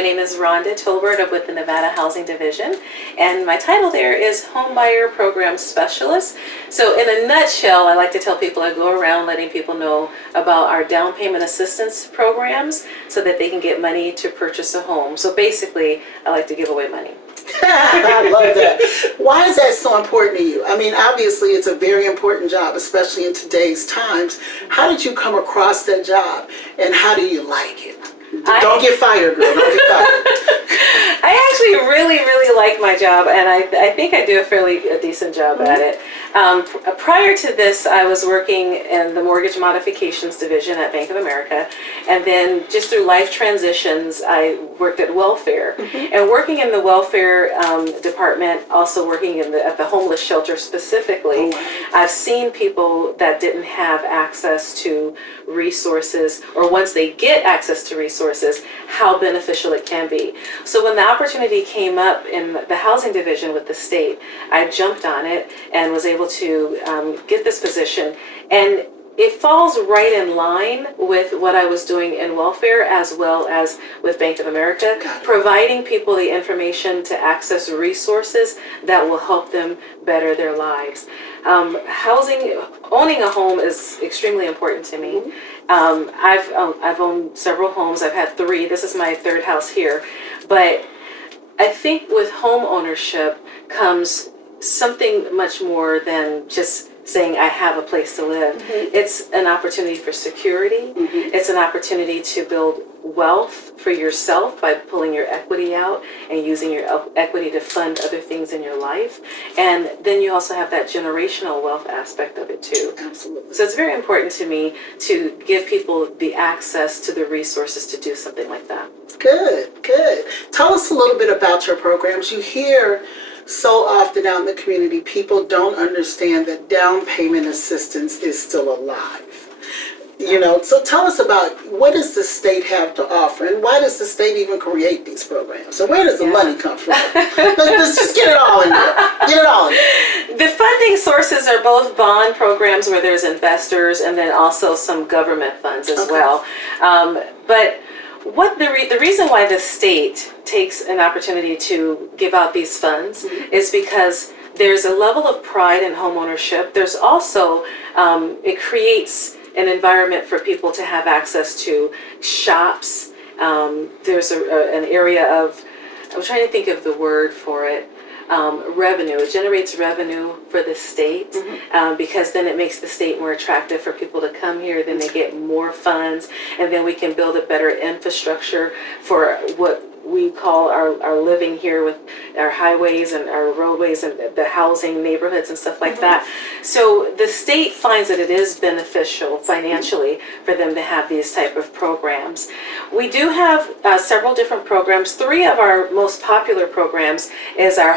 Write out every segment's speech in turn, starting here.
My name is Rhonda Tolbert. I'm with the Nevada Housing Division, and my title there is Homebuyer Program Specialist. So in a nutshell, I like to tell people, I go around letting people know about our down payment assistance programs so that they can get money to purchase a home. So basically, I like to give away money. I love that. Why is that so important to you? I mean, obviously it's a very important job, especially in today's times. How did you come across that job, and how do you like it? Don't get fired, girl. Don't get fired. I actually really like my job, and I think I do a decent job at it. Prior to this, I was working in the mortgage modifications division at Bank of America, and then just through life transitions, I worked at welfare. And working in the welfare department, also working at the homeless shelter specifically, I've seen people that didn't have access to resources, or once they get access to resources, how beneficial it can be. So when the opportunity came up in the housing division with the state, I jumped on it and was able to get this position. And it falls right in line with what I was doing in welfare as well as with Bank of America, providing people the information to access resources that will help them better their lives. Owning a home is extremely important to me. I've owned several homes. I've had 3. This is my 3rd house here. But I think with home ownership comes something much more than just saying I have a place to live. It's an opportunity for security. It's an opportunity to build wealth for yourself by pulling your equity out and using your equity to fund other things in your life. And then you also have that generational wealth aspect of it too. Absolutely. So it's very important to me to give people the access to the resources to do something like that. Good. Tell us a little bit about your programs. You hear so often out in the community, people don't understand that down payment assistance is still alive. So tell us about, what does the state have to offer, and why does the state even create these programs? So where does the money come from? Let's just get it all in there. The funding sources are both bond programs where there's investors, and then also some government funds as well. But the reason why the state takes an opportunity to give out these funds is because there's a level of pride in homeownership. There's also, it creates an environment for people to have access to shops. There's an area of, I'm trying to think of the word for it, revenue. It generates revenue for the state because then it makes the state more attractive for people to come here. Then they get more funds, and then we can build a better infrastructure for what we call our living here with our highways and our roadways and the housing neighborhoods and stuff like that. So the state finds that it is beneficial financially for them to have these type of programs. We do have several different programs. 3 of our most popular programs is our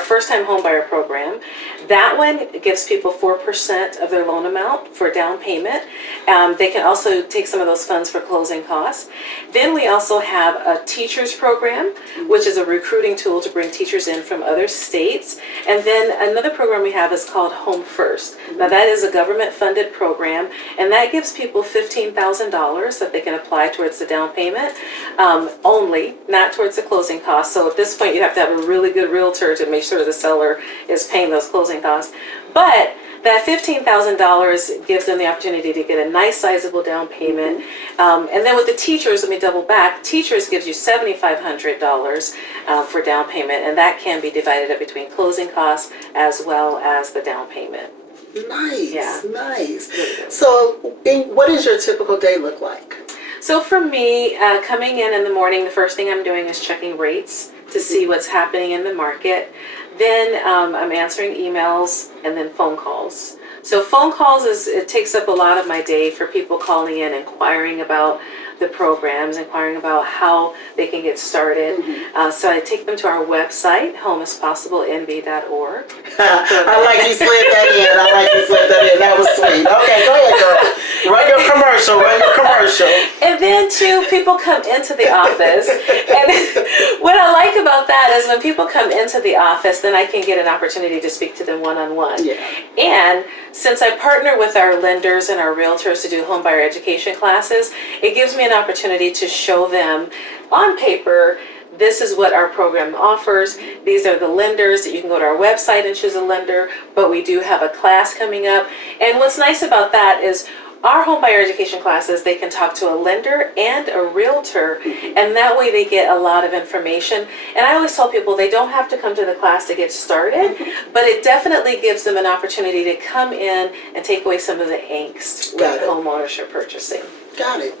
first-time homebuyer program. That one gives people 4% of their loan amount for down payment. They can also take some of those funds for closing costs. Then we also have a teacher's program, which is a recruiting tool to bring teachers in from other states. And then another program we have is called Home First. Now that is a government-funded program, and that gives people $15,000 that they can apply towards the down payment only, not towards the closing costs. So at this point, you have to have a really good realtor to make sure the seller is paying those closing costs. But that $15,000 gives them the opportunity to get a nice sizable down payment. And then with the teachers, let me double back, teachers gives you $7,500 for down payment, and that can be divided up between closing costs as well as the down payment. Nice. So what does your typical day look like? So for me, coming in the morning, the first thing I'm doing is checking rates to see what's happening in the market. Then I'm answering emails and then phone calls. So phone calls it takes up a lot of my day for people calling in, inquiring about the programs, inquiring about how they can get started. So I take them to our website, homeispossiblenb.org. I like you slid that in. That was sweet. Okay, go ahead, girl. Run your commercial. And then too, people come into the office. And what I like about that is when people come into the office, then I can get an opportunity to speak to them one-on-one. And since I partner with our lenders and our realtors to do homebuyer education classes, it gives me an an opportunity to show them on paper, this is what our program offers. These are the lenders. You can go to our website and choose a lender, but we do have a class coming up. And what's nice about that is our homebuyer education classes, they can talk to a lender and a realtor, and that way they get a lot of information. And I always tell people they don't have to come to the class to get started, but it definitely gives them an opportunity to come in and take away some of the angst with Got it. homeownership purchasing. Got it.